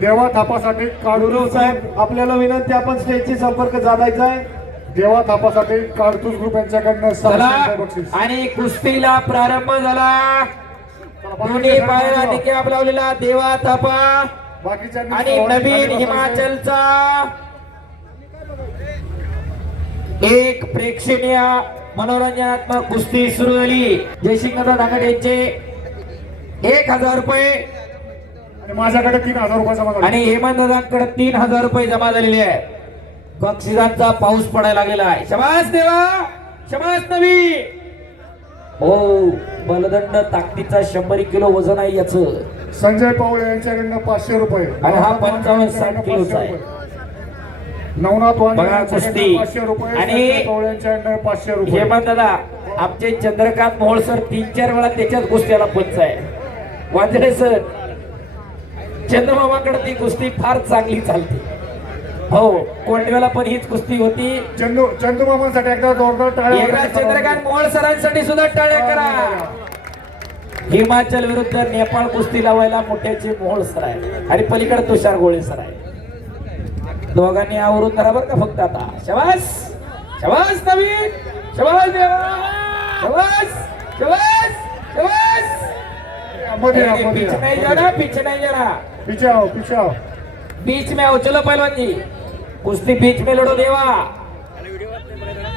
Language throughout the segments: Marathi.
देवा थापासाठी गुरु साहेब आपल्याला विनंती, आपण स्टेजची संपर्क साधायचा आहे. देवा थापासाठी कारतूस ग्रुप यांच्याकडनं चला 600 बक्षीस. आणि कुस्तीला प्रारंभ झाला. दोन्ही पायाला निकाब लावलेला देवा थापा बाकीच्यांनी आणि नवीन हिमाचलचा एक प्रेक्षणीय मनोरंजनात्मक कुस्ती सुरू झाली. जयसिंगदादा धांगड यांचे 1000 रुपये आणि माझ्याकडे 3000 रुपये जमा झाले. आणि हेमंत दादांकडे 3000 रुपये जमा झालेले आहे. बक्षिसांचा पाऊस पडायला लागलेला आहे. शबास देवा, शबास नवी. हो, बलदंड ताकदीचा 100 किलो वजन आहे याच. संजय पाऊळ यांच्याकडनं 500 रुपये आणि हा 55-60 किलोचा आहे. नवनाथ वाणी बघा कुस्ती. 500 रुपये आणि संजय पाऊळ यांच्याकडनं 500 रुपये. हेमंत दादा आमचे चंद्रकांत मोहोळ सर 3-4 वेळा त्याच्याच कुस्त्याला पंच आहे. वाजळे सर चंद्रमामाकडे ती कुस्ती फार चांगली चालते. हो, कोंडव्याला पण हीच कुस्ती होती. चंदू मामांसाठी एकदा जोरदार टाळ्या. एकदा चंद्रकांत मोहोळ सरांसाठी सुद्धा टाळ्या करा. हिमाचल विरुद्ध नेपाळ कुस्ती लावायला मोठ्याचे मोहोळ सर आहे आणि पलीकडे तुषार गोळे सर आहे. दोघांनी आवरून धरा बरं का फक्त आता. शबास, शबास नवीन, शबास देवा, शबास, शबास, शबास. मध्ये या, मध्ये पीछे या. नहीं जाना, पीछे नहीं जाना, पीछे आओ, पीछे आओ. बीच में आओ. चलो पहलवान जी, कुस्ती बीच में लढो देवा.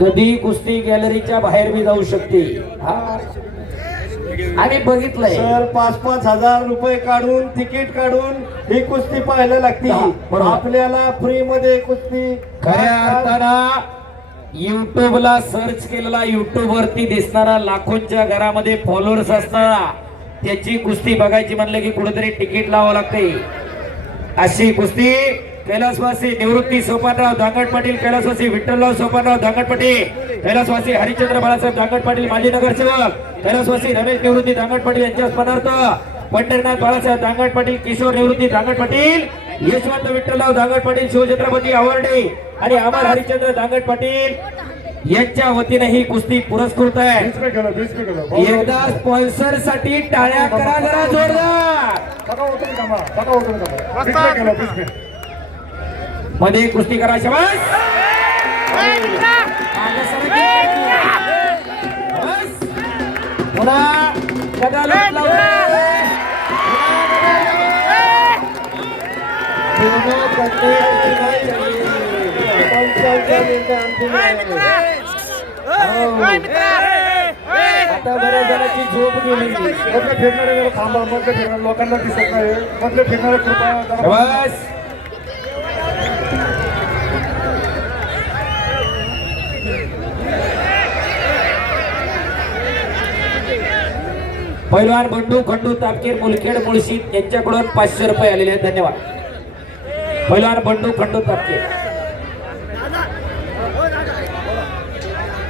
कधी कुस्ती गॅलरीच्या बाहेर बी जाऊ शकते. हा, आम्ही बघितलंय. सर 5-5 हजार रुपये काढून तिकीट काढून ही कुस्ती पाहायला लागते. बरोबर. आपल्याला फ्री मध्ये कुस्ती खऱ्या अर्थानं युट्यूबला सर्च केलेला, युट्यूब वरती दिसणारा लाखोंच्या घरामध्ये फॉलोअर्स असणारा त्याची कुस्ती बघायची म्हणलं की कुठेतरी तिकीट लावावं लागते. अशी कुस्ती कैलासवासी निवृत्ती सोपानराव धांगड पाटील, कैलासवासी विठ्ठलराव सोपानराव धांगड पाटील, कैलासवासी हरिश्चंद्र बाळासाहेब धांगड पाटील माजी नगरसेवक, कैलासवासी रमेश निवृत्ती धांगड पाटील यांच्या स्मरणार्थ पंढरीनाथ बाळासाहेब धांगड पाटील, किशोर निवृत्ती धांगड पाटील, यशवंत विठ्ठलराव धांगड पाटील, शिवछत्रपती आवर्डे आणि अमर हरिश्चंद्र धांगड पाटील यांच्या वतीने ही कुस्ती पुरस्कृत आहे. बीच में गेलो, बीच में गेलो. एकदा स्पॉन्सर साठी टाळ्या करा जरा जोरदार. सका उतरून थांबा, सका उतरून थांबा. बीच में गेलो, बीच में. मध्ये कुस्ती करा. शबास, मागे सरकी. शबास. पुन्हा गदा लावते. दोनों बंदे नहीं चाहिए. आता बऱ्याच जणांची झोप गेली. मधले फिरणारे जरा थांबा, मधले फिरणारे लोकांना दिसत नाही. मधले फिरणारे कृपया जरा. शबास. पैलवान बंडू खंडू तापकीर मुलखेड मुळशीत यांच्याकडून 500 रुपये आलेले आहेत. धन्यवाद. पैलवान बंडू खंडू तापकीर.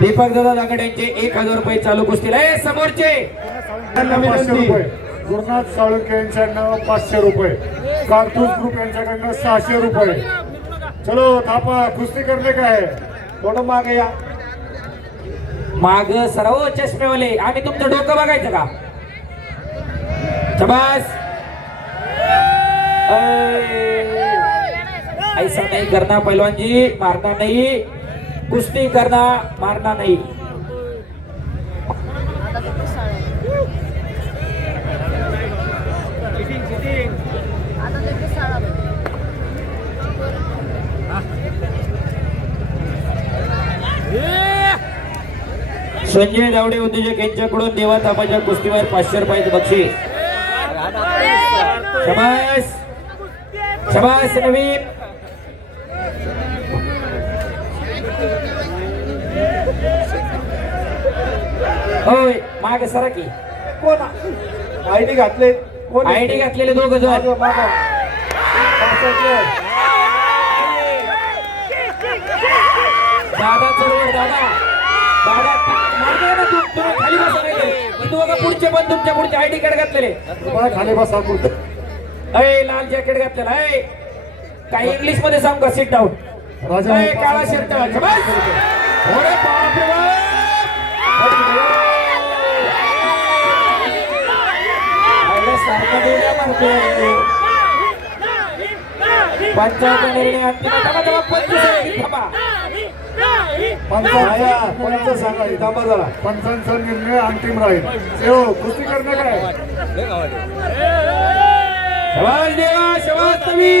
दीपक दादा धांगड यांचे 1000 रुपये चालू कुस्तीला. समोरचे 500 रुपये. गुरुनाथ साळुंके यांच्याकडनं 500 रुपये. कारतूस ग्रुप यांच्याकडनं 600 रुपये. चलो थापा, कुस्ती करले काय. थोडं मागे या. माग सर्व चष्मेवाले आम्ही तुमचं डोकं बघायचं का. शबास. ऐसा नहीं करना पहलवान जी, मारना नहीं. कुस्ती करना, मारना नहीं. संजय दावडे उद्योजक यांच्याकडून देवा थापाच्या कुस्तीवर 500 रुपयाचं बक्षीस. शबास, शबास नवीन. होय, मागे सरा की. कोण आयडी घातले, कोण आयडी घातलेले दोघ जण. मागं, मागं. दादा चढवर, दादा दादा मागे ना तू. तुम्ही खाली बसा नाही. तू बघा पुढचे पण तुमच्या पुढचे आयडी कार्ड घातलेले. तुम्हाला खाली बसा कुठं. अय लाल जॅकेट घातलेला. अय काही इंग्लिश मध्ये सांग का. Sit down. राजा अय काळा शर्ट. अरे बाप रे बाप. सारखं डोळ्या मारतो. पंचांचा निर्णय अंतिम आहे. थांबा थांबा पंच थांबा. पंच सांगा थांबा जरा. पंचांचा निर्णय अंतिम राहील. सेव कुस्ती करणार काय? शबाश देवा शबाश नवी.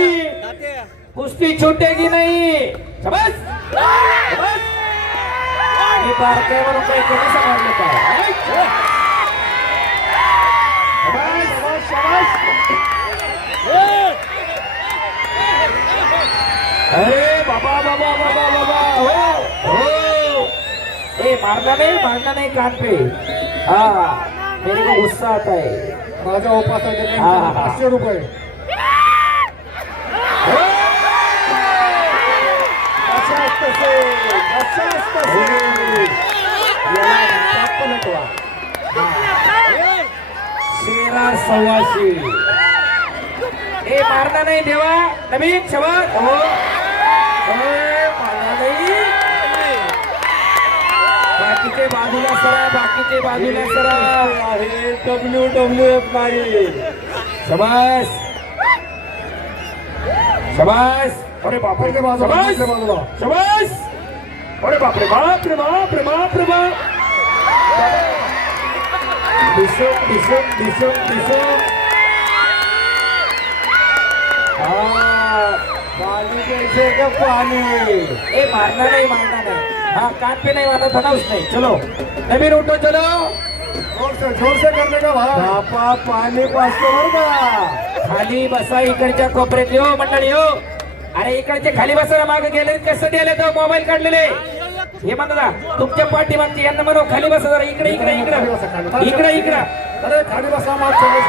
कुस्ती छूटेगी नहीं. शबाश शबाश. हे बारकाय म्हणून काही कमी समजलं का? शबाश शबाश शबाश. अरे बाबा बाबा बाबा बाबा. हो हो. ए मारना नहीं कान पे. हाँ मेरे को गुस्सा आता है. राजा उपासक हा. 500 रुपये. शेरा सव्वाशे. ए मारना नाही देवा नवीन शबाद. हो मारना नाही. बाकीचे बाजूला सरा बाकीचे बाजूला सरा. आहे WWF नाही. शबास शबास. अरे बापरे इथे बाजूला, शबास इथे बाजूला. शबास. अरे बापरे बाप रे बाप रे बाप रे बाप. दिसून दिसून दिसून दिसून. पाणी कैसे का पाणी. ए मारना नहीं मारना नहीं. हाँ कान पे नहीं मारना था ना उसने. चलो नवीन उठो चलो. जोर से करने का भाव. थापा पाणी पाचतो बरं का. खाली बसा इकडच्या कोपऱ्यात हो मंडळी हो. अरे इकडचे खाली बसायला मागे गेले कसं गेले तर मोबाईल काढलेले. हे म्हणता तुमच्या पाठीमागचे यांना म्हणू खाली बसा जरा. इकडे इकडे इकडे इकडे इकडे. अरे खाली बसा मात चालू.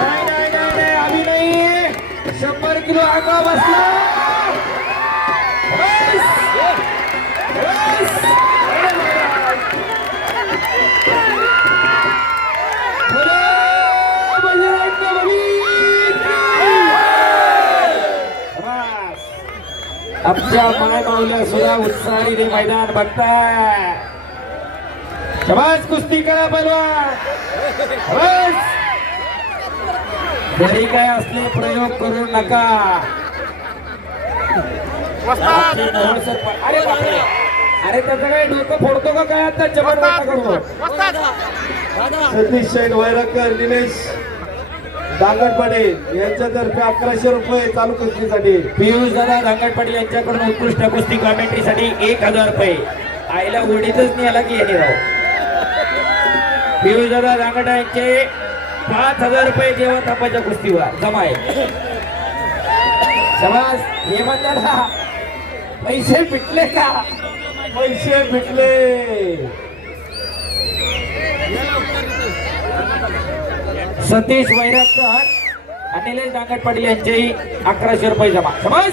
नाही नाही नाही नाही आम्ही नाही. 100 किलो आगा बसला. बस. बस. बोलो बजरंगबली की. बस. आमच्या माय माऊला सुद्धा उत्साहीने मैदान बघताय. शबास कुस्ती करा पैलवान. बस. घरी काय असले प्रयोग करू नका. अरे बापरे. अरे त्याचं काय डोकं फोडतो का काय आता जबरदस्त करू. सतीश शेठ वैरकर दिनेश दांगडपाडे यांच्यातर्फे 1100 रुपये चालू कुस्तीसाठी. पियुष दादा धांगडपाटी यांच्याकडून उत्कृष्ट कुस्ती कॉमेंट्रीसाठी 1000 रुपये. आईला ओढीतच नाही आला की यांनी राव. पियुष दादा धांगडा यांचे 5000 रुपये जेवण थापाच्या कुस्तीवर जमा आहे. शबास. हे म्हणतात पैसे पिटले का. पैसे भेटले. सतीश वैरागकर आणि निलेश दांगडपाटी यांचेही 1100 रुपये जमा. शबास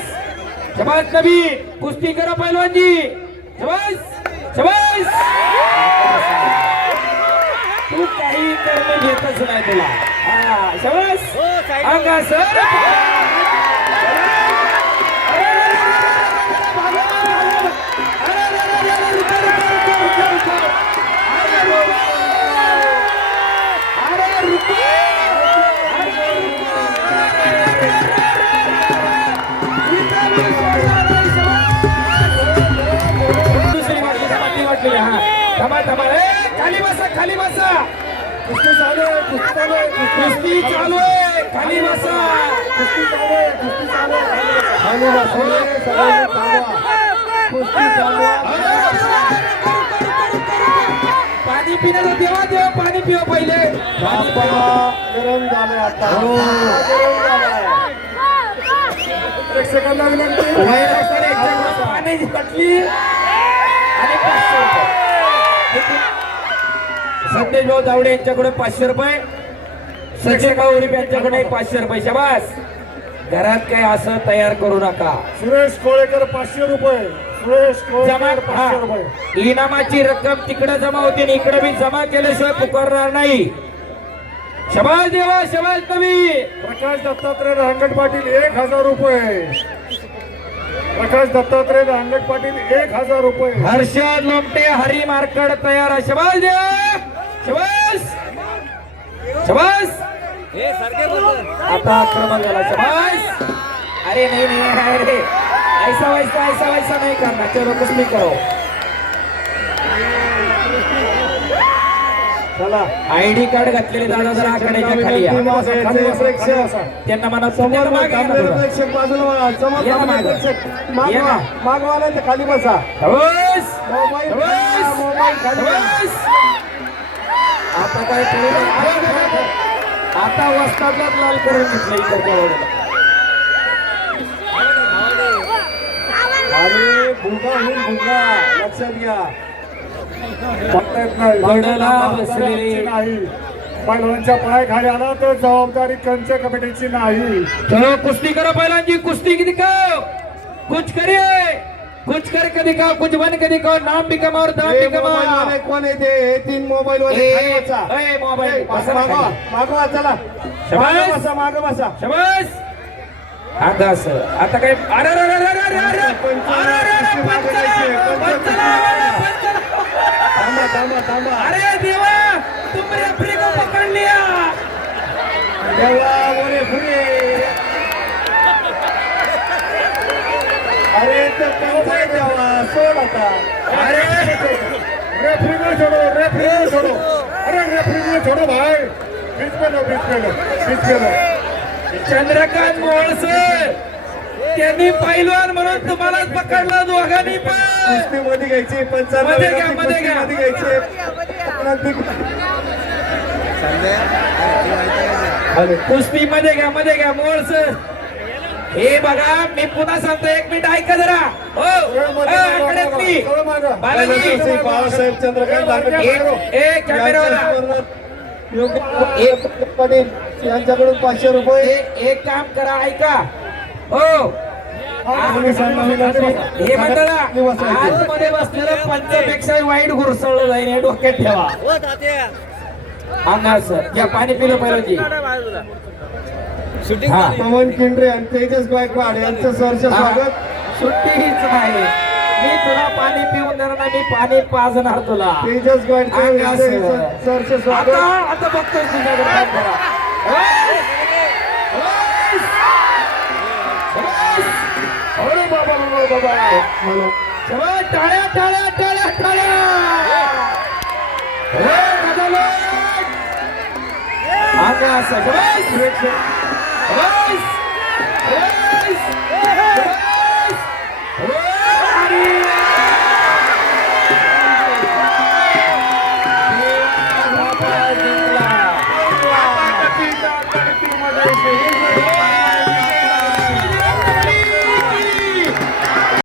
शबास नवीन कुस्ती करा पैलवानजी. शबास शबास. तू काही कर्म घेतच नाही तुला. हा शबास. अंगा सर. दुसरी वाटली हा. थांबा थांबा. खाली बसा खाली बसा. कुस्ती चालू आहे, कुस्ती चालू आहे, कुस्ती चालू आहे. खाली बसा. कुस्ती चालू आहे, कुस्ती चालू आहे. खाली बसले सगळ्यांनी थांबा. कुस्ती चालू आहे. पाणी पिण्याला देवा देवा पाणी पिवा पहिले. थापा गरम झालाय आता. हो. गरम झालाय. एक सेकंद विनंती. वैरागकर यांच्याकडून पाण्याची बाटली आणि 500 रुपये. संदेश भाऊ दावडे यांच्याकडे 500 रुपये. संजय भाऊ उरीप यांच्याकडे 500 रुपये. शबास. घरात काय असं तयार करू नका. सुरेश कोळेकर 500 रुपये. सुरेश जमा कोळेकर 500 रुपये. इनामाची रक्कम तिकडे जमा होते आणि इकडे मी जमा केल्याशिवाय पुकारणार नाही. शबास देवा शबास नवी. प्रकाश दत्तात्रय रांगड पाटील 1000 रुपये. प्रकाश दत्तात्रय रांगड पाटील 1000 रुपये. हर्षद लोमटे हरी मार्कड तयार आहे. शबास देवा शबास शबास. आता आक्रमण झाला शाबास. अरे नहीं नहीं अरे ऐसा वैसा नहीं करना. चलो कुछ नहीं करो. चला आयडी कार्ड घातलेले दादा जरा आकड्याच्या खाली या. त्यांना म्हणा समोर मागे या ना थांबलेले थोडं. प्रेक्षक बाजूला वळा. समोर या ना थांबलेले मागं. प्रेक्षक या ना. मागवाल्यांच्या खाली बसा. शाबास. मोबाईल शाबास. मोबाईल खाली बसा. शाबास. आता काय आता वस्तादलाच लाल करून घेतलं इकडच्या बाजूला. अरे भुंगा होईल भुंगा, लक्षात घ्या. बघता येत नाही. गडाला बसलेले. नाही पैलवानच्या पायाखाली आला तर जबाबदारी कंच कमिटीची नाही. चलो कुश्ती करो पहलवान जी. कुश्ती की दिखाओ. कुछ करिए. कुछ करके दिखाओ. कुछ बन के दिखाओ. नाम भी कमाओ और दाम हे भी मोबाईल कमाओ. वाले कोण येते? हे 3 मोबाईल वाले खाली बसा. ए, मोबाईल बसा ना मागवा खाली. मागवा चला. शाबास. मागं बसा मागं बसा. शाबास. आता असं आता काय अरे अरे अरे अरे अरे अरे थांबा थांबा थांबा. अरे देवा तुम रेफरी को पकड़ लिया. देवा बोले फुले. अरे तो काय देवा सोड आता. अरे रेफरी को छोड़ो, रेफरी को छोड़ो. अरे रेफरी को छोड़ो भाई. बीच में लो, बीच में लो, बीच में लो. चंद्रकांत मोळसर त्यांनी पैलवान म्हणून तुम्हालाच पकडलं दोघांनी पण. कुस्ती मध्ये घ्यायची 95 मध्ये घ्या, मध्ये घ्या. मध्ये घ्यायची. कुस्ती मध्ये घ्या मोळसर. हे बघा मी पुन्हा सांगतो 1 मिनिट ऐका जरा. हो आकड्यातली बालाजी बाळासाहेब चंद्रकांत दांगट ए कॅमेरावाला एक पाटील यांच्याकडून 500 रुपये. एक काम करा ऐका. हो हे मंडळा आतमध्ये बसलेलं पंचापेक्षा वाईट घुरसळलं जाईल हे डोक्यात ठेवा. अंगा सर या पाणी पिलं पाहिजे. हा पवन केंद्रे आणि तेजस गायकवाड यांचं सहर्ष स्वागत. सुट्टी हीच नाही. मी तुला पाणी पिऊन देणार नाही. मी पाणी पाजणार तुला. तेजस गायकवाड अंगा यांचं सर. सहर्ष आता स्वागत. आता बघतोय तुझ्याकडे काय करा. अरे बाबा बाबा बाबा. चला टाळ्या टाळ्या टाळ्या टाळ्या. अंगा सर.